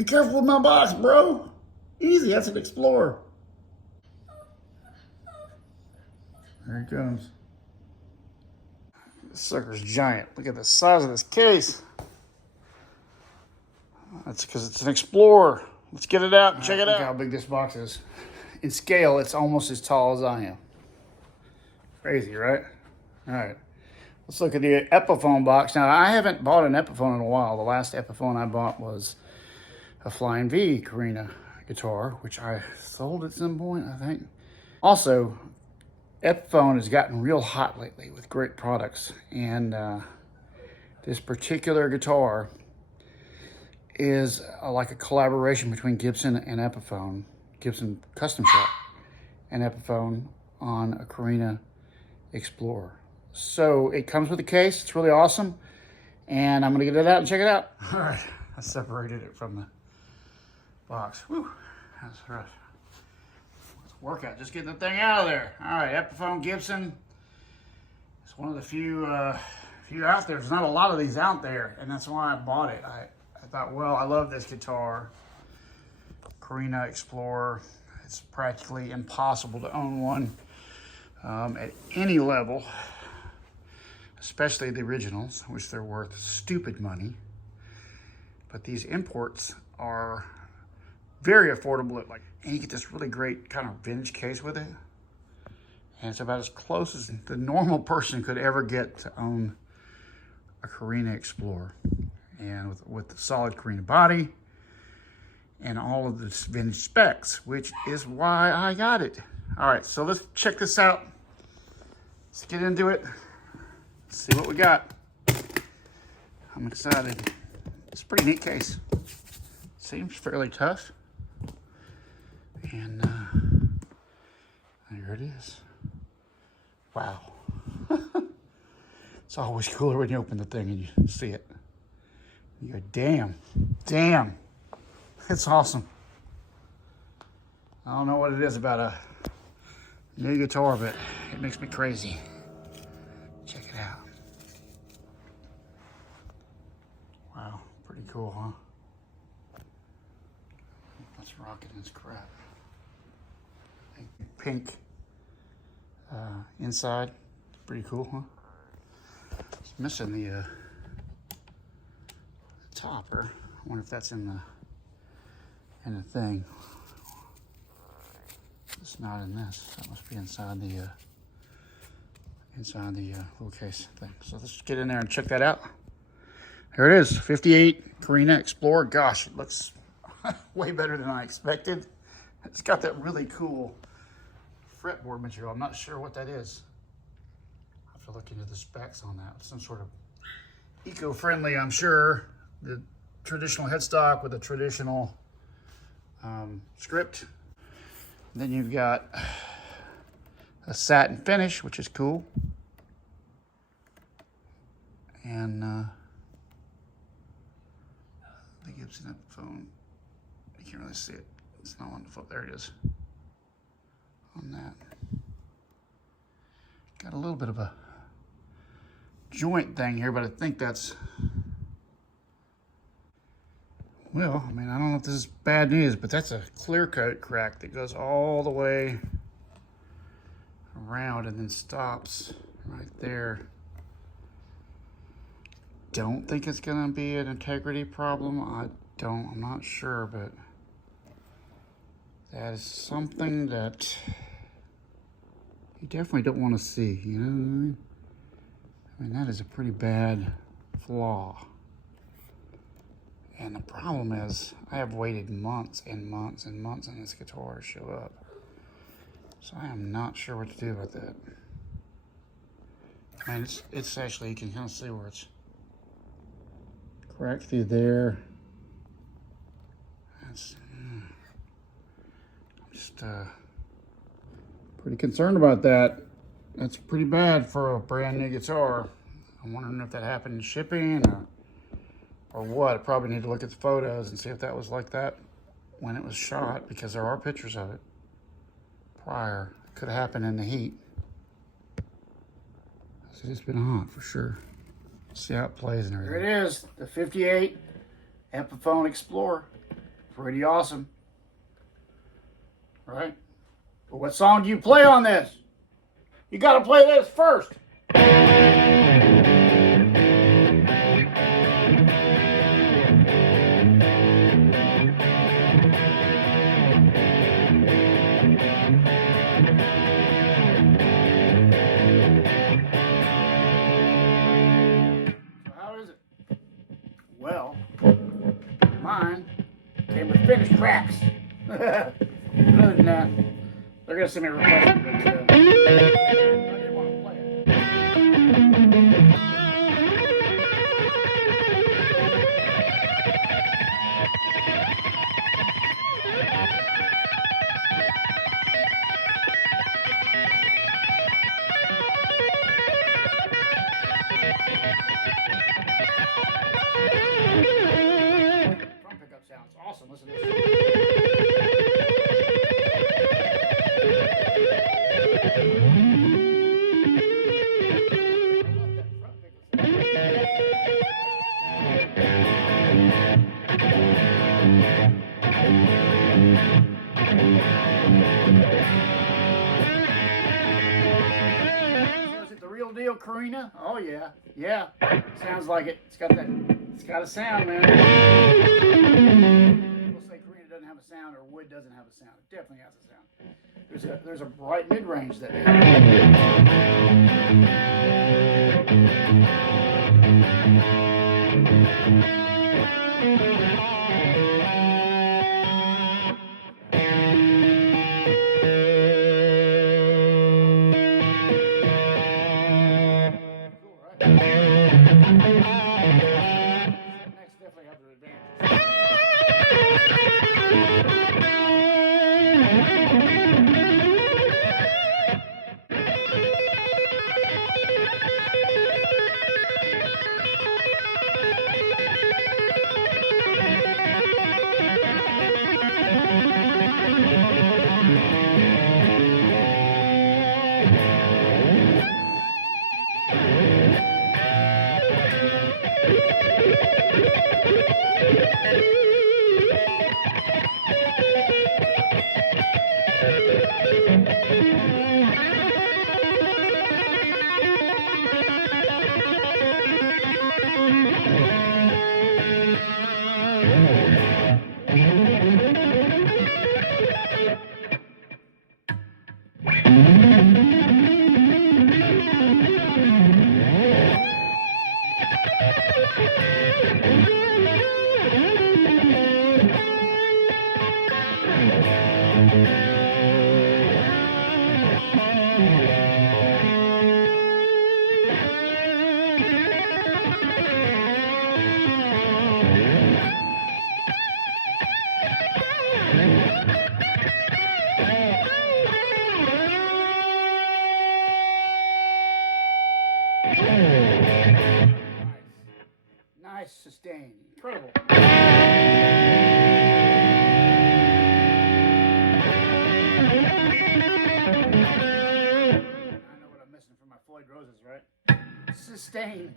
Be careful with my box, bro. Easy, that's an Explorer. There he comes. This sucker's giant. Look at the size of this case. That's because it's an Explorer. Let's get it out and check it out. Look how big this box is. In scale, it's almost as tall as I am. Crazy, right? All right. Let's look at the Epiphone box. Now, I haven't bought an Epiphone in a while. The last Epiphone I bought was a Flying V Karina guitar, which I sold at some point, I think. Also, Epiphone has gotten real hot lately with great products. And this particular guitar is like a collaboration between Gibson and Epiphone. Gibson Custom Shop and Epiphone on a Karina Explorer. So it comes with a case. It's really awesome. And I'm going to get it out and check it out. All right. I separated it from the box. Whew. That's rough. It's a workout. Just getting the thing out of there. All right. Epiphone Gibson. It's one of the few out there. There's not a lot of these out there. And that's why I bought it. I thought, well, I love this guitar. Karina Explorer. It's practically impossible to own one at any level. Especially the originals, which they're worth stupid money. But these imports are very affordable. And you get this really great kind of vintage case with it. And it's about as close as the normal person could ever get to own a Karina Explorer. And with the solid Karina body and all of the vintage specs, which is why I got it. All right, so let's check this out. Let's get into it. See what we got. I'm excited. It's a pretty neat case. Seems fairly tough. And there it is. Wow. It's always cooler when you open the thing and you see it. You go, damn. It's awesome. I don't know what it is about a new guitar, but it makes me crazy. Check it out. Wow, pretty cool, huh? Let's rock it in this crap. Pink inside. Pretty cool, huh? It's missing the topper. I wonder if that's in the thing. It's not in this. That must be inside the little case thing. So let's get in there and check that out. Here it is, 58 Karina Explorer. Gosh, it looks way better than I expected. It's got that really cool fretboard material. I'm not sure what that is. I'll have to look into the specs on that. Some sort of eco-friendly, I'm sure. The traditional headstock with a traditional script. Then you've got a satin finish, which is cool. And the Gibson Epiphone, you can't really see it. It's not on the foot. There it is. On that. Got a little bit of a joint thing here, but I think that's, well, I mean, I don't know if this is bad news, but that's a clear coat crack that goes all the way around and then stops right there. Don't think it's gonna be an integrity problem. I'm not sure, but that is something that you definitely don't want to see, you know what I mean? I mean, that is a pretty bad flaw. And the problem is, I have waited months and months and months on this guitar to show up. So I am not sure what to do about that. I mean, it's actually, you can kind of see where it's cracked through there. That's, I'm just pretty concerned about that. That's pretty bad for a brand new guitar. I'm wondering if that happened in shipping or what. I probably need to look at the photos and see if that was like that when it was shot, because there are pictures of it prior. It could have happened in the heat. It's been hot for sure. Let's see how it plays and everything. Here it is, the 58 Epiphone Explorer. Pretty awesome. Right? But what song do you play on this? You got to play this first. Well, mine came with finished tracks. Other than that, they're going to send me a request, but I didn't want to play it. Front pickup sounds awesome. Listen to this. Deal, Karina? Oh yeah, yeah. Sounds like it. It's got that. It's got a sound, man. People say Karina doesn't have a sound or wood doesn't have a sound. It definitely has a sound. There's a bright mid range that. Nice sustain. Incredible. I know what I'm missing from my Floyd Roses, right? Sustain.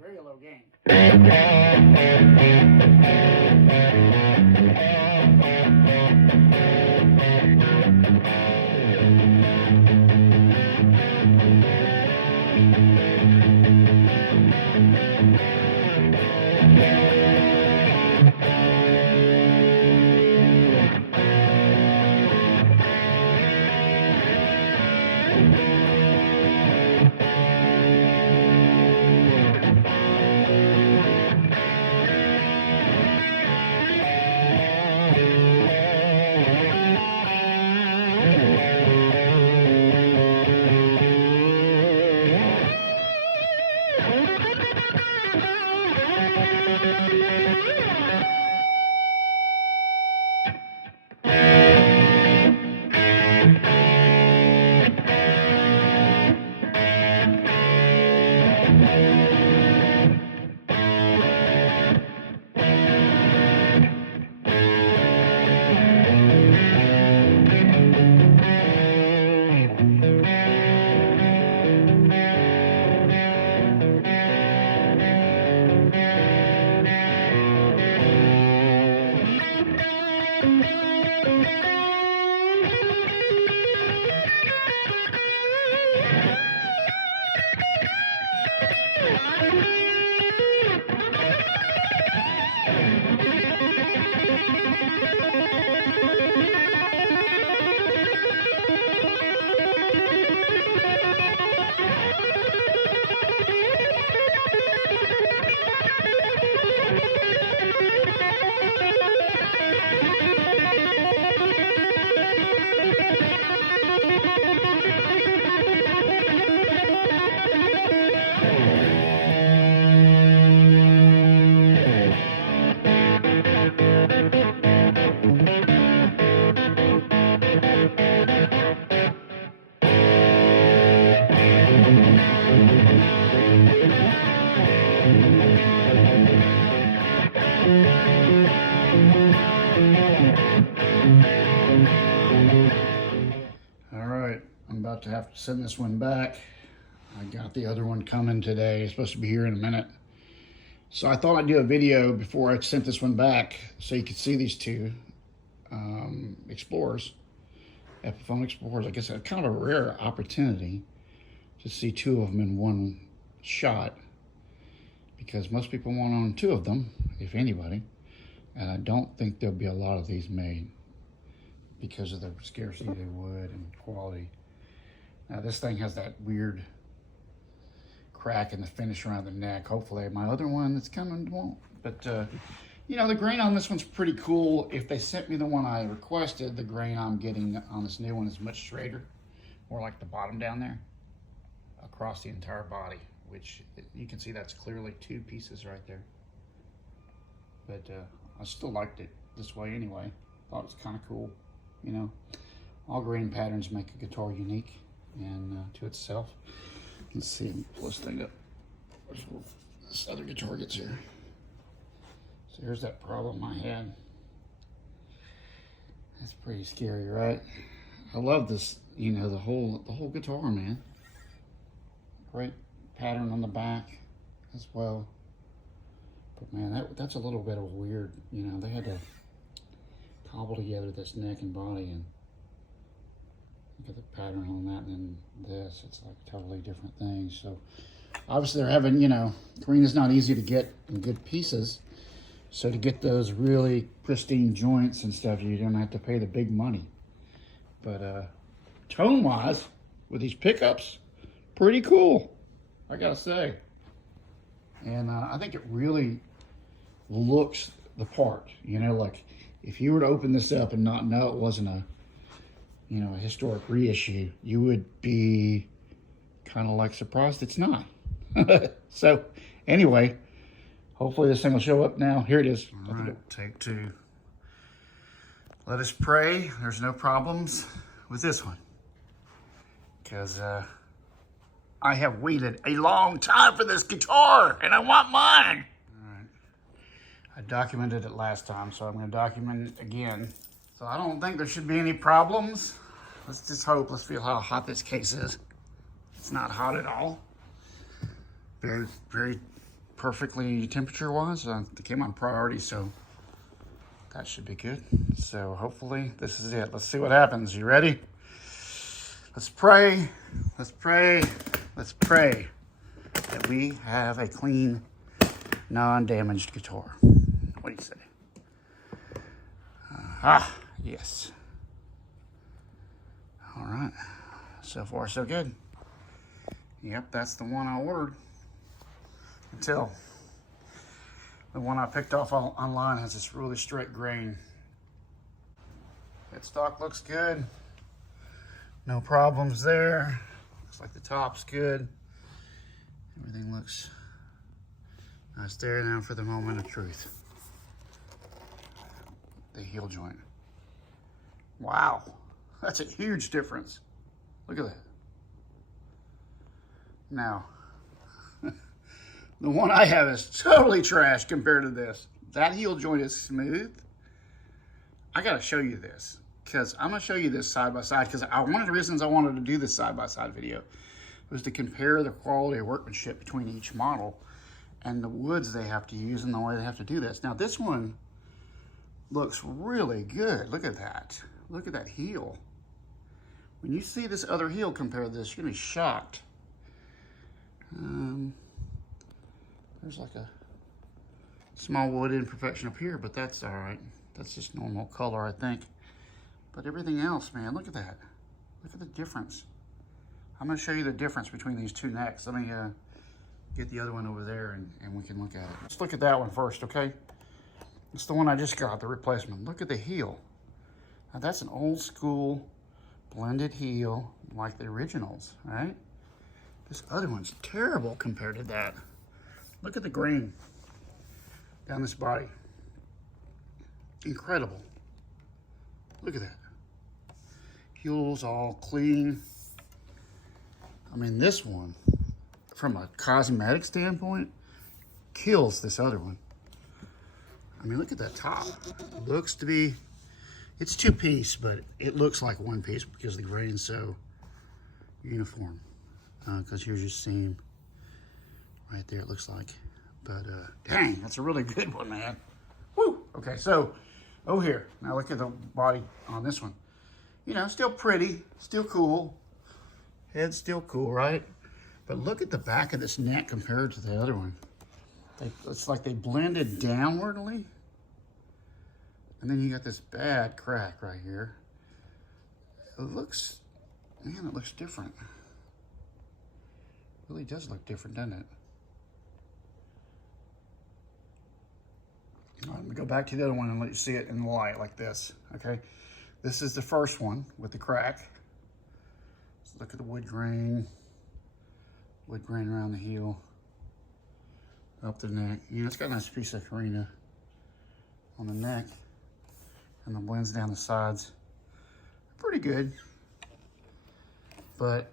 Very low gain. have to send this one back. I got the other one coming today. It's supposed to be here in a minute. So I thought I'd do a video before I sent this one back so you could see these two Explorers, Epiphone Explorers. I guess it's kind of a rare opportunity to see two of them in one shot, because most people want to own two of them, if anybody. And I don't think there'll be a lot of these made because of the scarcity of wood and quality. Now this thing has that weird crack in the finish around the neck. Hopefully my other one that's coming won't. But you know, the grain on this one's pretty cool. If they sent me the one I requested, the grain I'm getting on this new one is much straighter, more like the bottom down there across the entire body, which you can see that's clearly two pieces right there. But I still liked it this way anyway. Thought it was kind of cool. You know, all grain patterns make a guitar unique and to itself. Let's see, pull this thing up. This other guitar gets here. So here's that problem I had. That's pretty scary, right? I love this, you know, the whole guitar, man. Great pattern on the back as well. But man, that's a little bit of weird, you know, they had to cobble together this neck and body, and look at the pattern on that, and then this, it's like totally different things. So obviously they're having, you know, green is not easy to get in good pieces. So to get those really pristine joints and stuff, you don't have to pay the big money. But tone wise, with these pickups, pretty cool, I gotta say. And I think it really looks the part, you know, like if you were to open this up and not know it wasn't a, you know, a historic reissue, you would be kind of like surprised it's not. So anyway, hopefully this thing will show up now. Here it is. All right, take two. Let us pray there's no problems with this one, because I have waited a long time for this guitar and I want mine. All right. I documented it last time, so I'm going to document it again. So I don't think there should be any problems. Let's just hope. Let's feel how hot this case is. It's not hot at all. Very, very perfectly temperature-wise. It came on priority, so that should be good. So hopefully this is it. Let's see what happens. You ready? Let's pray. Let's pray. Let's pray that we have a clean, non-damaged guitar. What do you say? Yes. All right. So far, so good. Yep, that's the one I ordered. Until the one I picked off online has this really straight grain. Headstock looks good. No problems there. Looks like the top's good. Everything looks nice there. Now for the moment of truth. The heel joint. Wow, that's a huge difference. Look at that. Now, the one I have is totally trash compared to this. That heel joint is smooth. I gotta show you this, because I'm gonna show you this side by side, because one of the reasons I wanted to do this side by side video was to compare the quality of workmanship between each model and the woods they have to use and the way they have to do this. Now this one looks really good. Look at that. Look at that heel. When you see this other heel compared to this, you're gonna be shocked. There's like a small wood imperfection up here, but that's all right. That's just normal color, I think. But everything else, man, look at that. Look at the difference. I'm gonna show you the difference between these two necks. Let me get the other one over there and we can look at it. Let's look at that one first, okay? It's the one I just got, the replacement. Look at the heel. Now that's an old school blended heel like the originals, right? This other one's terrible compared to that. Look at the grain down this body. Incredible. Look at that. Heel's all clean. I mean, this one, from a cosmetic standpoint, kills this other one. I mean, look at that top. Looks to be, it's two-piece, but it looks like one piece because the grain's so uniform, because here's your seam right there, it looks like. But dang, that's a really good one, man. Woo! Okay, so over here, now look at the body on this one. You know, still pretty, still cool. Head's still cool, right? But look at the back of this neck compared to the other one. It's like they blended downwardly. And then you got this bad crack right here. It looks, man, it looks different. It really does look different, doesn't it? All right, let me go back to the other one and let you see it in the light like this, okay? This is the first one with the crack. Let's look at the wood grain around the heel, up the neck. You know, it's got a nice piece of carina on the neck, and the blends down the sides. Pretty good, but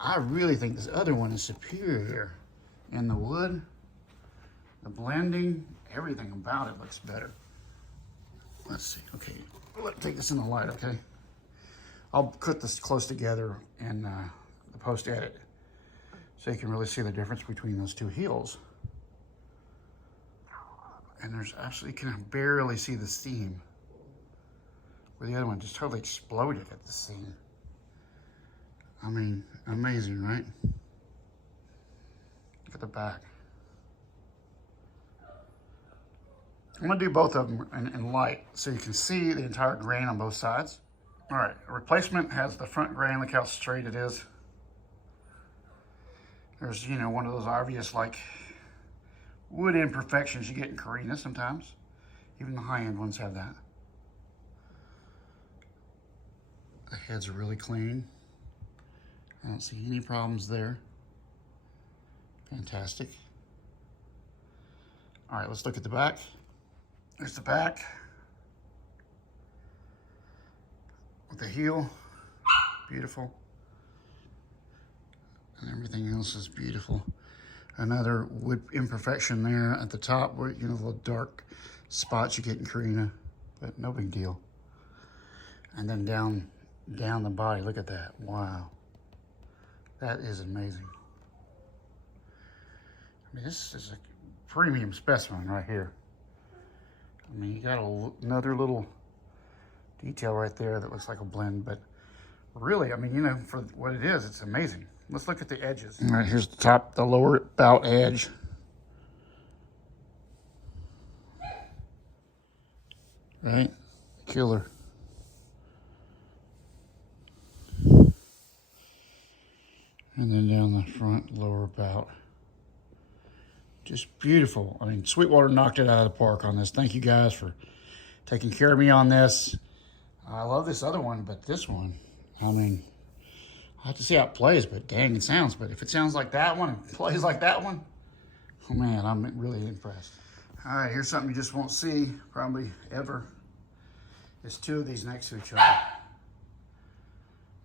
I really think this other one is superior. And the wood, the blending, everything about it looks better. Let's see, okay, let's take this in the light, okay? I'll put this close together in the post-edit so you can really see the difference between those two heels. And there's actually, you can barely see the seam, where the other one just totally exploded at the seam. I mean, amazing, right? Look at the back. I'm gonna do both of them in light so you can see the entire grain on both sides. All right, a replacement has the front grain, look how straight it is. There's, you know, one of those obvious like wood imperfections you get in carina sometimes. Even the high-end ones have that. The heads are really clean. I don't see any problems there. Fantastic. All right, let's look at the back. There's the back. With the heel, beautiful. And everything else is beautiful. Another wood imperfection there at the top where, you know, the little dark spots you get in carina, but no big deal. And then down the body, look at that, wow. That is amazing. I mean, this is a premium specimen right here. I mean, you got another little detail right there that looks like a blend, but really, I mean, you know, for what it is, it's amazing. Let's look at the edges. All right, here's the top, the lower bout edge. Right? Killer. And then down the front, lower bout. Just beautiful. I mean, Sweetwater knocked it out of the park on this. Thank you guys for taking care of me on this. I love this other one, but this one, I mean, I have to see how it plays, but dang, it sounds. But if it sounds like that one and plays like that one, oh man, I'm really impressed. All right, here's something you just won't see probably ever. There's two of these next to each other.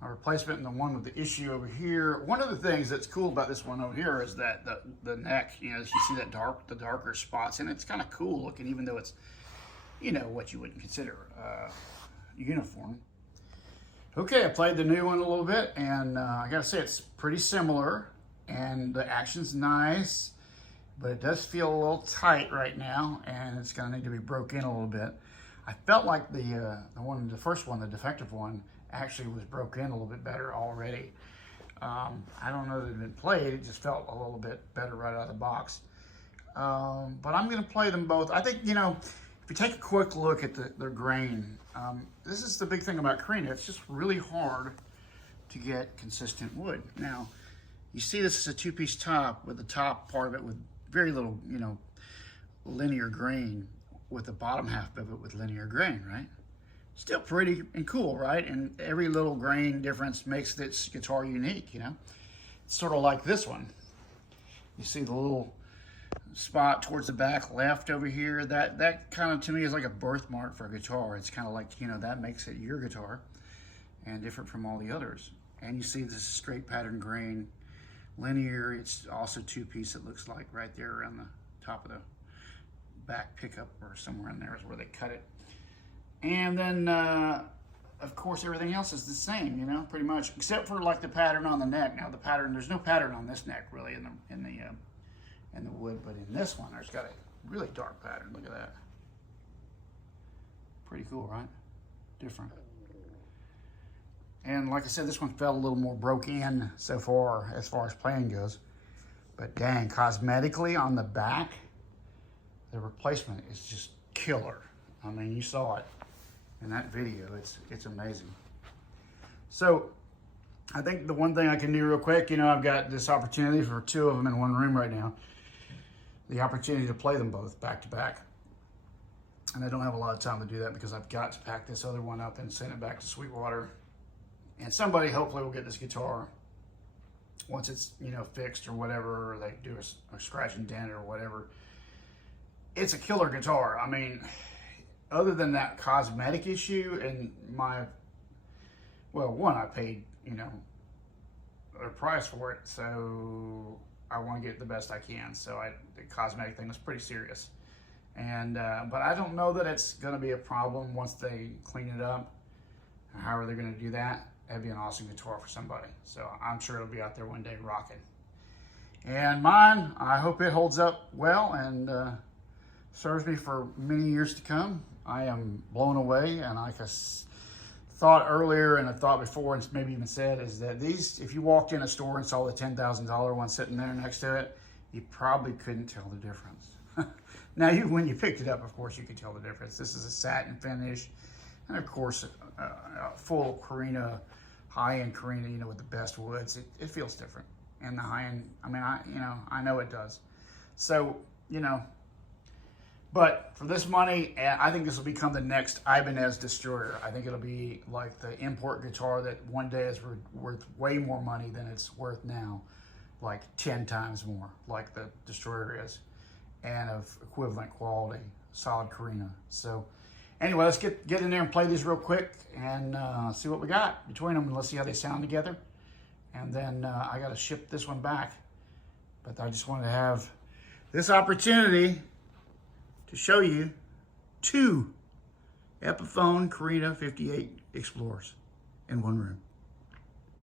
A replacement and the one with the issue over here. One of the things that's cool about this one over here is that the neck, you know, you see that the darker spots, and it's kind of cool looking, even though it's, you know, what you wouldn't consider uniform. Okay, I played the new one a little bit, and I gotta say it's pretty similar, and the action's nice, but it does feel a little tight right now, and it's gonna need to be broke in a little bit. I felt like the first one, the defective one, actually was broke in a little bit better already. I don't know that it had been played, it just felt a little bit better right out of the box. But I'm gonna play them both. I think, you know, if you take a quick look at their grain, this is the big thing about carina. It's just really hard to get consistent wood. Now, you see this is a two-piece top with the top part of it with very little, you know, linear grain, with the bottom half of it with linear grain, right? Still pretty and cool, right? And every little grain difference makes this guitar unique, you know? It's sort of like this one. You see the little spot towards the back left over here? That kind of, to me, is like a birthmark for a guitar. It's kind of like, you know, that makes it your guitar and different from all the others. And you see this straight pattern grain, linear. It's also two-piece, it looks like, right there around the top of the back pickup, or somewhere in there is where they cut it. And then of course, everything else is the same, you know, pretty much, except for like the pattern on the neck. Now the pattern, there's no pattern on this neck really in the wood, but in this one, there's got a really dark pattern. Look at that. Pretty cool, right? Different. And like I said, this one felt a little more broke in so far as playing goes. But dang, cosmetically on the back, the replacement is just killer. I mean, you saw it in that video. It's amazing. So I think the one thing I can do real quick, you know, I've got this opportunity for 2 of them in one room right now. The opportunity to play them both back to back. And I don't have a lot of time to do that because I've got to pack this other one up and send it back to Sweetwater. And somebody hopefully will get this guitar once it's, you know, fixed or whatever, or they do a scratch and dent or whatever. It's a killer guitar. I mean, other than that cosmetic issue and well, one, I paid, you know, a price for it, so I want to get the best I can. So the cosmetic thing was pretty serious. And but I don't know that it's going to be a problem once they clean it up. However they're going to do that, that'd be an awesome guitar for somebody. So I'm sure it'll be out there one day rocking. And mine, I hope it holds up well and serves me for many years to come. I am blown away, and like I thought earlier and I thought before and maybe even said, is that these, if you walked in a store and saw the $10,000 one sitting there next to it, you probably couldn't tell the difference. Now, when you picked it up, of course, you could tell the difference. This is a satin finish, and of course, full Carina, high-end Carina, you know, with the best woods. It feels different. And the high-end, I mean, I know it does. So, you know, but for this money, I think this will become the next Ibanez Destroyer. I think it'll be like the import guitar that one day is worth way more money than it's worth now, like 10 times more, like the Destroyer is, and of equivalent quality, solid Carina. So anyway, let's get in there and play these real quick and see what we got between them, and let's see how they sound together. And then I got to ship this one back, but I just wanted to have this opportunity to show you 2 Epiphone Carina 58 Explorers in one room.